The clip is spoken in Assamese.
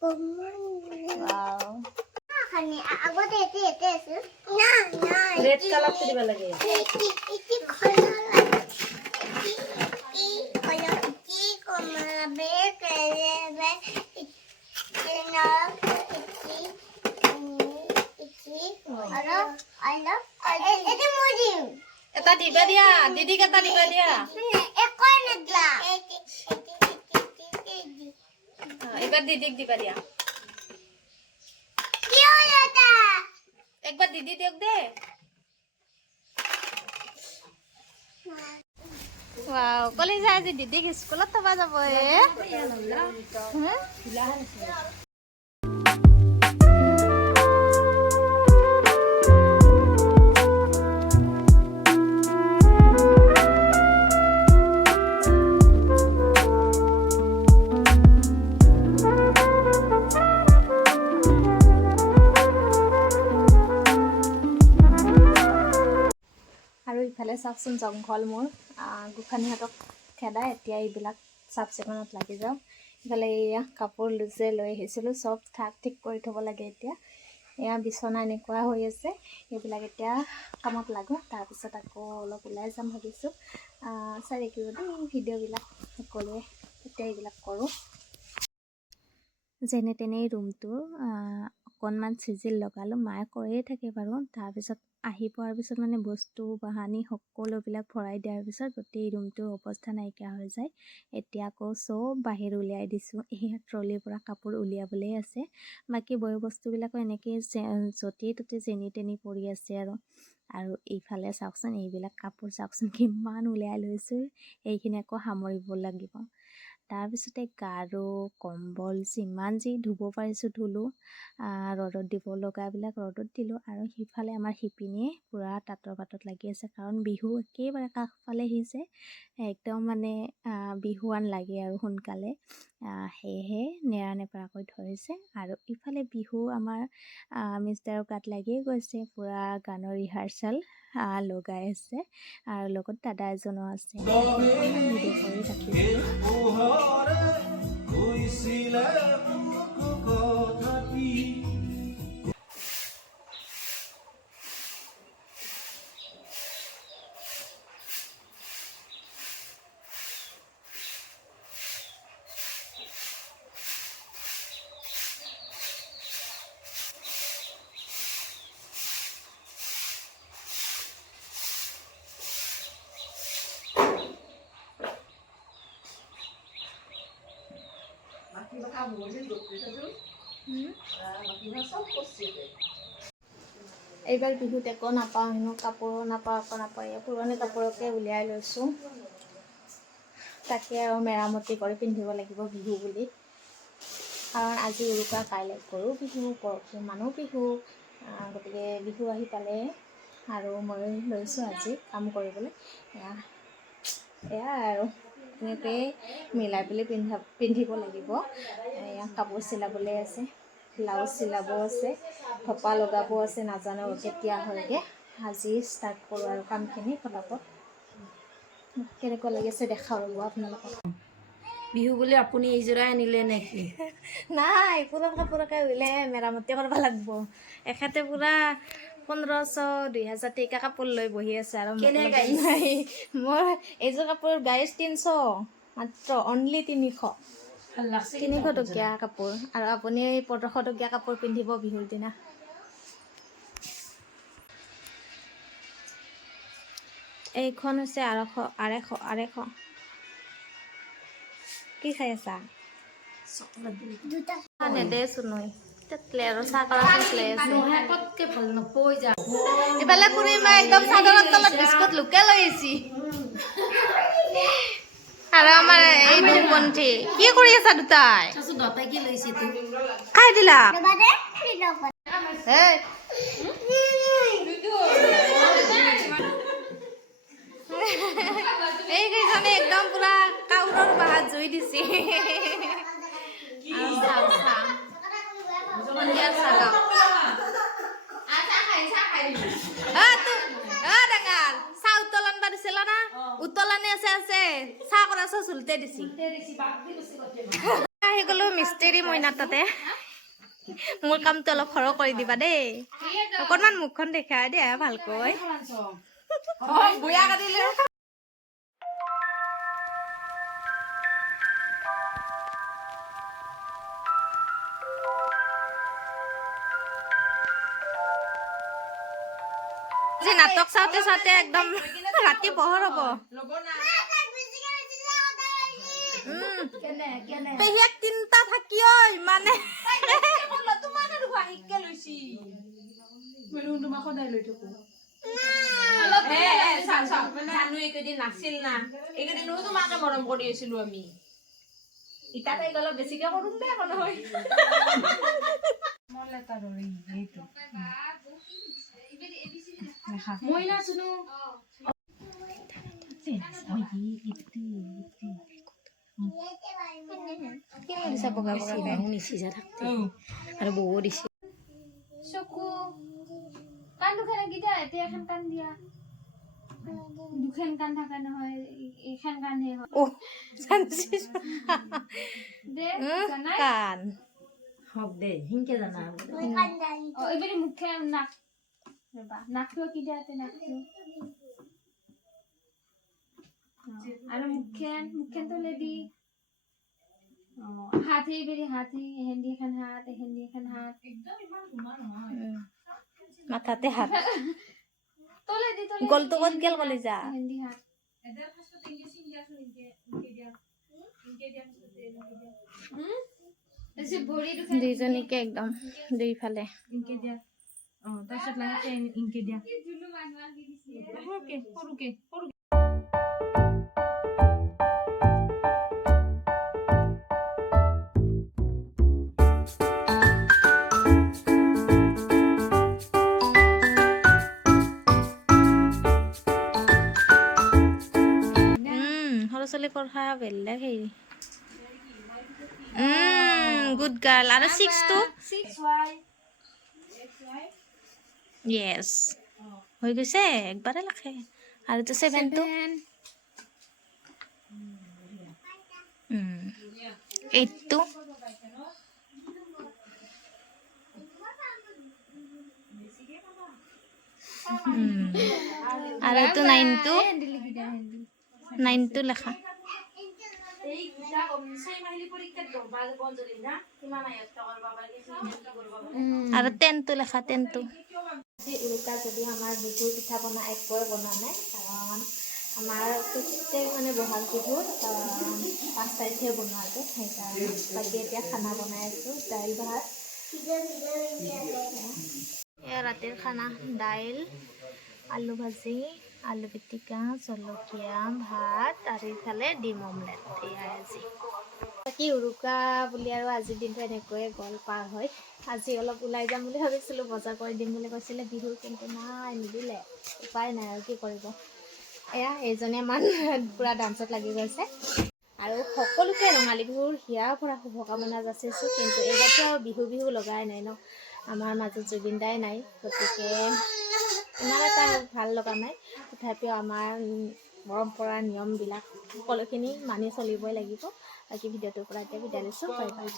Wow. রেড কালার দিব লাগে এটা দিবা দিয়া দিদিক এটা দিবা দিয়া এবার দিদিক দিবা দিয়া একবার দিদি দেখ দে Wow, কলেজ আজি দিদিক স্কুলত থবা যাব আৰু ইফালে চাওকচোন জংঘল মোৰ গোসাঁনীহঁতক খেদাই এতিয়া এইবিলাক চাফ চিকুণত লাগি যাওঁ ইফালে এয়া কাপোৰ যে লৈ আহিছিলোঁ চব ঠিক কৰি থ'ব লাগে এতিয়া এয়া বিচনা এনেকুৱা হৈ আছে এইবিলাক এতিয়া কামত লাগোঁ তাৰপিছত আকৌ অলপ ওলাই যাম ভাবিছোঁ চাই থাকিব দেই ভিডিঅ'বিলাক সকলোৱে এতিয়া এইবিলাক কৰোঁ যেনে তেনে ৰুমটো অকণমান চিজিল লগালোঁ মায়ে কৰিয়ে থাকে বাৰু তাৰপিছত আহি পোৱাৰ পিছত মানে বস্তু বাহানি সকলোবিলাক ভৰাই দিয়াৰ পিছত গোটেই ৰুমটোৰ অৱস্থা নাইকিয়া হৈ যায় এতিয়া আকৌ চব বাহিৰ উলিয়াই দিছোঁ এই ট্ৰলিৰ পৰা কাপোৰ উলিয়াবলৈ আছে বাকী বয় বস্তুবিলাকো এনেকৈ য'তেই ত'তে যেনি তেনি পৰি আছে আৰু এইফালে চাওকচোন এইবিলাক কাপোৰ চাওকচোন কিমান উলিয়াই লৈছোঁ এইখিনি আকৌ সামৰিব লাগিব তাৰপিছতে গাৰু কম্বল যিমান যি ধুব পাৰিছোঁ ধুলোঁ ৰ'দত দিব লগাবিলাক ৰ'দত দিলোঁ আৰু সিফালে আমাৰ শিপিনীয়ে পূৰা তাঁতৰ পাতত লাগি আছে কাৰণ বিহু একেবাৰে কাষফালে আহিছে একদম মানে বিহুৱান লাগে আৰু সোনকালে সেয়েহে নেৰা নেপেৰাকৈ ধৰিছে আৰু ইফালে বিহু আমাৰ মিষ্টাৰৰ গাত লাগিয়ে গৈছে পূৰা গানৰ ৰিহাৰ্চেল লগাই আছে আৰু লগত দাদা এজনো আছে ভিডিঅ' কৰি এইবাৰ বিহুত একো নাপাওঁ হেনো কাপোৰো নাপাওঁ এই পুৰণি কাপোৰকে উলিয়াই লৈছোঁ তাকে আৰু মেৰামতি কৰি পিন্ধিব লাগিব বিহু বুলি কাৰণ আজি উৰুকা কাইলৈ গৰু বিহু পৰহি মানুহ বিহু গতিকে বিহু আহি পালে আৰু মই লৈছোঁ আজি কাম কৰিবলৈ এয়া আৰু এনেকৈয়ে মিলাই পেলাই পিন্ধিব লাগিব এয়া কাপোৰ চিলাবলৈ আছে ব্লাউজ চিলাব আছে থপা লগাব আছে নাজানো কেতিয়া হয়গৈ আজি ষ্টাৰ্ট কৰোঁ আৰু কামখিনি ফটাফট কেনেকুৱা লাগিছে দেখাব ৰ'ব আপোনালোকক বিহু বুলি আপুনি এইযোৰাই আনিলে নেকি নাই পুৰণ কাপোৰকে উলিয়াই মেৰামতি কৰিব লাগিব এখেতে পূৰা 1500 2000 টকা কাপোৰ লৈ বহি আছে আৰু নাই মোৰ এইযোৰ কাপোৰ গাইজ 300 মাত্ৰ অনলি 300 টকীয়া কাপোৰ আৰু আপুনি 1500 টকীয়া কাপোৰ পিন্ধিব বিহুৰ দিনা এইখন হৈছে 250 কি খাই আছা নেদেচোন নৈ আৰু চাহ কৰা ভাল নপৈ যা এইফালে খুৰী মা একদম চাদৰৰ তলত বিস্কুট লুকে লৈ আহিছি আৰু আমাৰ এই দুপন্থী কি কৰি আছা দুটাই কি লৈছে খাই দিলা এইকেইজনে একদম পুৰা কাউৰৰ বাহাত জুই দিছে চাহ উতলান পাৰিছিল না উতলানি আছে চাহ কৰা চাহ চুলতে দিছি আহি গলো মিস্ত্ৰী মইনা তাতে মোৰ কামটো অলপ সৰহ কৰি দিবা দেই অকণমান মুখখন দেখাই দিয়া ভালকৈ বুঢ়া কাটিলে আজি নাটক চাওঁতে চাওঁতে একদম ৰাতি পোহৰ হ'ব পেহীয়েক তিনিটা থাকিও ইমানে নাছিল না এইকেইদিন তোমাকে মৰম কৰি আছিলো আমি ইটা তাইক অলপ বেছিকে কৰিম দে একো নহয় মই নাচুনো আৰু বহুত দিছে চকু কাণ দুখান গীতা এতিয়া এখন কাণ দিয়া দুখান কাণ থকা নহয় এইখান কাণহে হয় দে জানাই কাণ হক দে হিংকে জানা এইবারে মুখে নাক ৰবা নাকটো কি দিয়াতে নাকটো আৰু মুখেন তলে দি হাত এইবারে হাত হেন্দি এখন হাত হেন্দি এখন হাত একদম ইমান ঘুমা নহয় মাথাতে হাত তলে দি তলে গলটো ক'ত গেল কলি যা হেন্দি হাত এডাল ফাষ্টত ইংলিছ দিয়া এসে ভৰি দুইজনীকে একদম দুইফালে ইনকে দিয়া তাৰপিছত লাহেকে ইনকে দিয়া সৰুকে সৰুকে সৰুকে সৰু ছোৱালী পঢ়া বেলেগ হেৰি গুড গাৰ্ল আৰু 6টো য়েছ হৈ গৈছে একবাৰে লাখে আৰু তো 7টো 8টো আৰু তো 9টো লেখা এই কিটা ছয় মাহিলি পৰীক্ষাত দৰবা বন্ধলি না কিমান আয়ত টকাৰ বাবা কিছু কি কৰিব আৰু 10টো লেখা 10টো উৰুকা যদি আমাৰ বিহুৰ পিঠা পনা একোৱে বনোৱা নাই কাৰণ আমাৰ প্ৰত্যেক মানে বহাগ বিহুত 5 তাৰিখে বনোৱা যায় সেইকাৰণে বাকী এতিয়া খানা বনাই আছোঁ দাইল ভাত এয়া ৰাতিৰ খানা দাইল আলু ভাজি আলু পিটিকা জলকীয়া ভাত আৰু ইফালে ডিম অমলেট এয়াই আজি বাকী উৰুকা বুলি আৰু আজিৰ দিনটো এনেকৈয়ে গ'ল পাৰ হয় আজি অলপ ওলাই যাম বুলি ভাবিছিলোঁ বজাৰ কৰি দিম বুলি কৈছিলে বিহুৰ কিন্তু নাই নিদিলে উপায় নাই আৰু কি কৰিব এয়া এইজনে মানুহ পূৰা ডান্সত লাগি গৈছে আৰু সকলোকে ৰঙালী বিহুৰ হিয়াৰ পৰা শুভকামনা যাচিছোঁ কিন্তু এইবাৰতো আৰু বিহু লগাই নাই ন আমাৰ মাজত জুবিন দাই নাই গতিকে ইমান এটা ভাল লগা নাই তথাপিও আমাৰ পৰম্পৰা নিয়মবিলাক সকলোখিনি মানি চলিবই লাগিব বাকী ভিডিঅ'টোৰ পৰা এতিয়া বিদায় লৈছোঁ বাই বাই